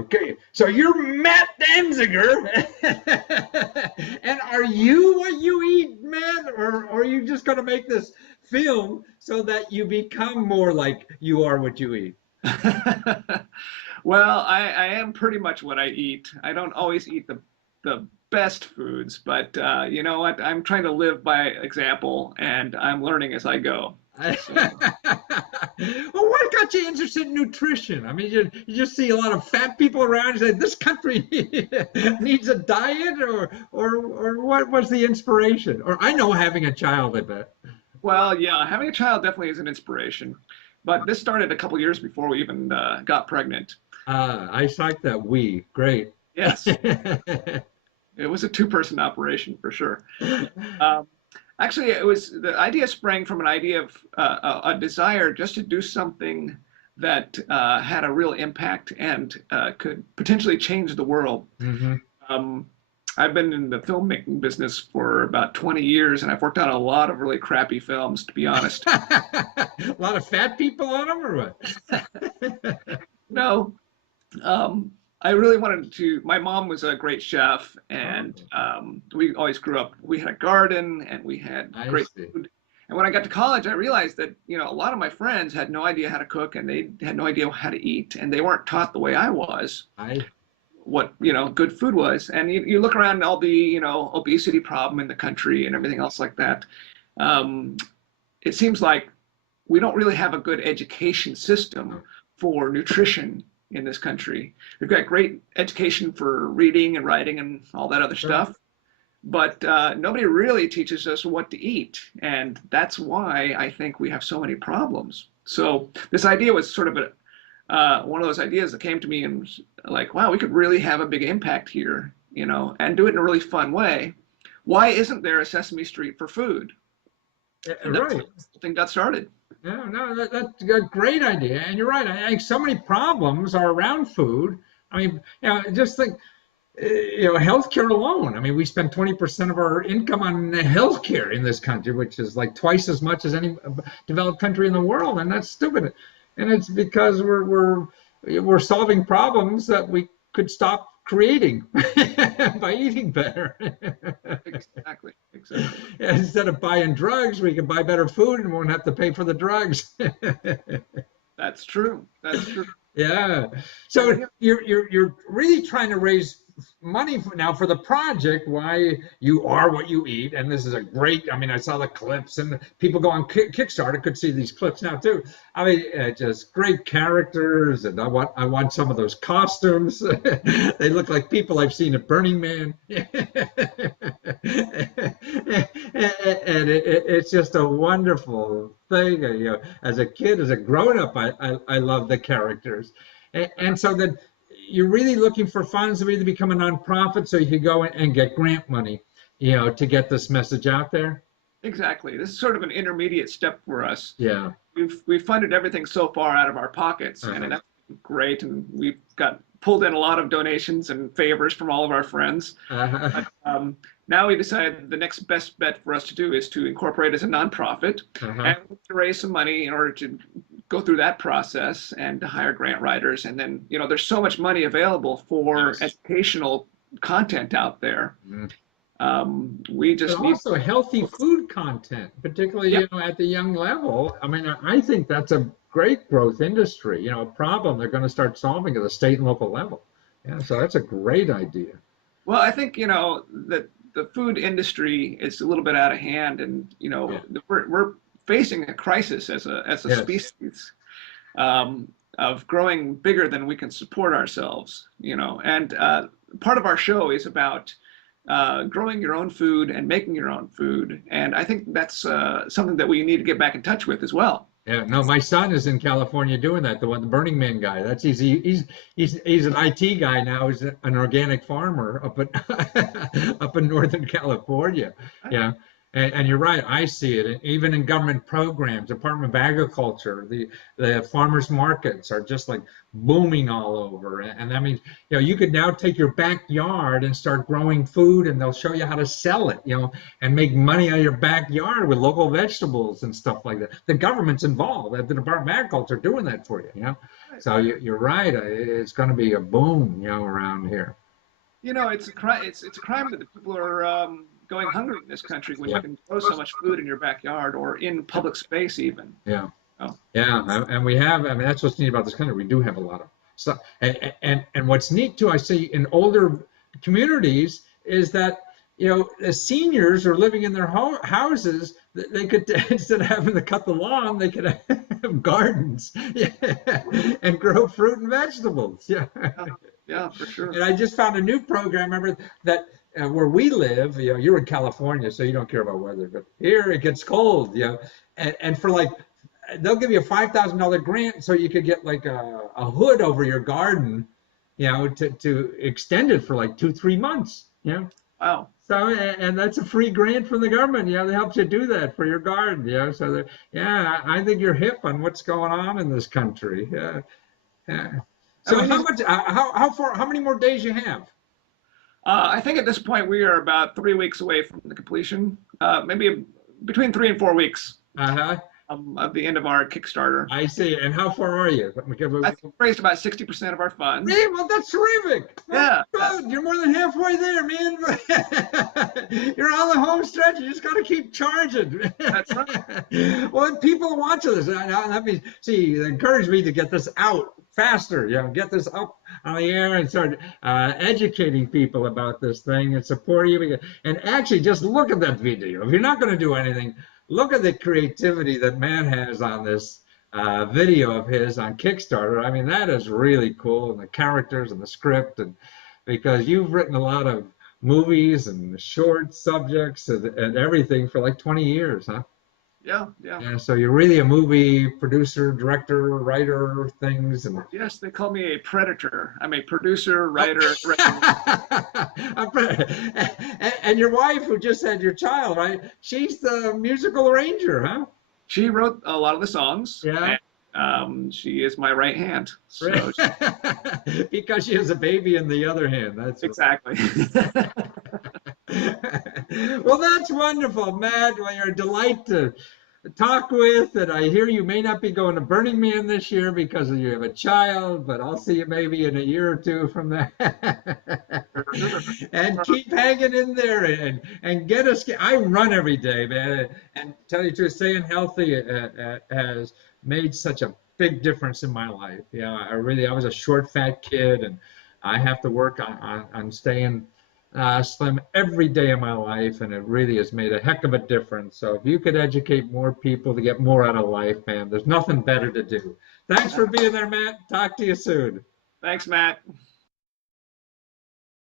Okay, so you're Matt Danziger, and are you what you eat, Matt, or are you just going to make this film so that you become more like you are what you eat? Well, I am pretty much what I eat. I don't always eat the best foods, but you know what? I'm trying to live by example, and I'm learning as I go. So, Well, what got you interested in nutrition? I mean, you just see a lot of fat people around. You say this country needs a diet, or what was the inspiration? Or I know having a child, I bet. well, yeah, having a child definitely is an inspiration, but this started a couple years before we even got pregnant. I like that. We great. Yes, it was a two-person operation for sure. Um, Actually, it was the idea sprang from an idea of a desire just to do something that had a real impact and could potentially change the world. Hmm. Um, I've been in the filmmaking business for about 20 years, and I've worked on a lot of really crappy films, to be honest. A lot of fat people on them, or what? No, um, I really wanted to. My mom was a great chef, Oh, and we always grew up. We had a garden, and we had I great see. food. And when I got to college, I realized that a lot of my friends had no idea how to cook, and they had no idea how to eat, and they weren't taught the way I was I what good food was. And you look around all the obesity problem in the country and everything else like that. Um, it seems like we don't really have a good education system for nutrition in this country. We've got great education for reading and writing and all that other sure. stuff, but nobody really teaches us what to eat. And that's why I think we have so many problems. So this idea was sort of one of those ideas that came to me and was like, wow, we could really have a big impact here, and do it in a really fun way. Why isn't there a Sesame Street for food? And that's how Right. the thing got started. No, no, that's a great idea. And you're right. I think so many problems are around food. I mean, just think, healthcare alone. I mean, we spend 20% of our income on healthcare in this country, which is like twice as much as any developed country in the world, and that's stupid. And it's because we're solving problems that we could stop creating by eating better. Exactly, exactly. Instead of buying drugs, we can buy better food and won't have to pay for the drugs. That's true. That's true. Yeah. And So you're really trying to raise money now for the project. Why you are what you eat, and this is a great. I mean, I saw the clips, and people go on Kickstarter could see these clips now too. I mean, just great characters, and I want some of those costumes. They look like people I've seen at Burning Man, and it's just a wonderful thing. As a kid, as a grown up, I love the characters, and so that you're really looking for funds to either become a nonprofit so you could go and get grant money, to get this message out there. exactly. This is sort of an intermediate step for us. Yeah. We've funded everything so far out of our pockets, and Uh-huh. that's great. And we've got pulled in a lot of donations and favors from all of our friends. Uh-huh. But now we decided the next best bet for us to do is to incorporate as a nonprofit Uh-huh. and to raise some money in order to go through that process and to hire grant writers. And then, there's so much money available for Yes. educational content out there. Mhm. We But just need, also healthy food content, particularly, yeah, at the young level. I mean, I think that's a great growth industry, a problem they're going to start solving at the state and local level. Yeah, so that's a great idea. well, I think, that the food industry is a little bit out of hand, and, Yeah. we're facing a crisis as a Yes. species, of growing bigger than we can support ourselves, and part of our show is about growing your own food and making your own food. And I think that's something that we need to get back in touch with as well. Yeah, no, my son is in California doing that. The Burning Man guy. That's easy. He's an IT guy now. He's an organic farmer up up in Northern California. Yeah, and you're right. I see it even in government programs, Department of Agriculture. The farmers markets are just like booming all over. And that means you could now take your backyard and start growing food, and they'll show you how to sell it. And make money out of your backyard with local vegetables and stuff like that. The government's involved. The Department of Agriculture doing that for you. So you're right. It's going to be a boom, around here. It's a crime. It's a crime that the people are going hungry in this country when you Yeah. can grow so much food in your backyard or in public space even. Yeah. Oh, Yeah. And we have, I mean, that's what's neat about this country. We do have a lot of stuff. And what's neat too, I see in older communities is that, the seniors are living in their houses. They could, instead of having to cut the lawn, they could have gardens, yeah, and grow fruit and vegetables. Yeah. yeah, for sure. And I just found a new program. Remember that where we live, you're in California, so you don't care about weather, but here it gets cold, and for like, they'll give you a $5,000 grant so you could get like a hood over your garden, to extend it for like 2, 3 months, Wow. So, and that's a free grant from the government, that helps you do that for your garden, So, I think you're hip on what's going on in this country. Yeah. Yeah. So I mean, how much, how many more days you have? I think at this point we are about 3 weeks away from the completion. Maybe between 3 and 4 weeks Uh-huh. of the end of our Kickstarter. I see. And how far are you? I think we raised about 60% of our funds. Hey, well, that's terrific. Yeah. Good. You're more than halfway there, man. You're on the home stretch. You just got to keep charging. That's right. Well, people watching this, let me see. It encouraged me to get this out faster. Get this up on the air and start educating people about this thing and supporting you. And actually, just look at that video. If you're not going to do anything, look at the creativity that man has on this video of his on Kickstarter. I mean, that is really cool, and the characters and the script, and because you've written a lot of movies and short subjects and everything for like 20 years, huh? Yeah, yeah. And so you're really a movie producer, director, writer, things. And yes, they call me a predator. I'm a producer, writer. And your wife, who just had your child, right? She's the musical arranger, huh? She wrote a lot of the songs. Yeah. And, she is my right hand. So because she has a baby in the other hand. That's exactly. Well, that's wonderful, Matt. Well, you're a delight to talk with, and I hear you may not be going to Burning Man this year because you have a child, but I'll see you maybe in a year or two from there. And keep hanging in there and get us. I run every day, man, and tell you the truth, staying healthy has made such a big difference in my life. I was a short, fat kid, and I have to work on staying slim every day of my life, and it really has made a heck of a difference. So if you could educate more people to get more out of life, man, there's nothing better to do. Thanks for being there, Matt. Talk to you soon. Thanks, Matt.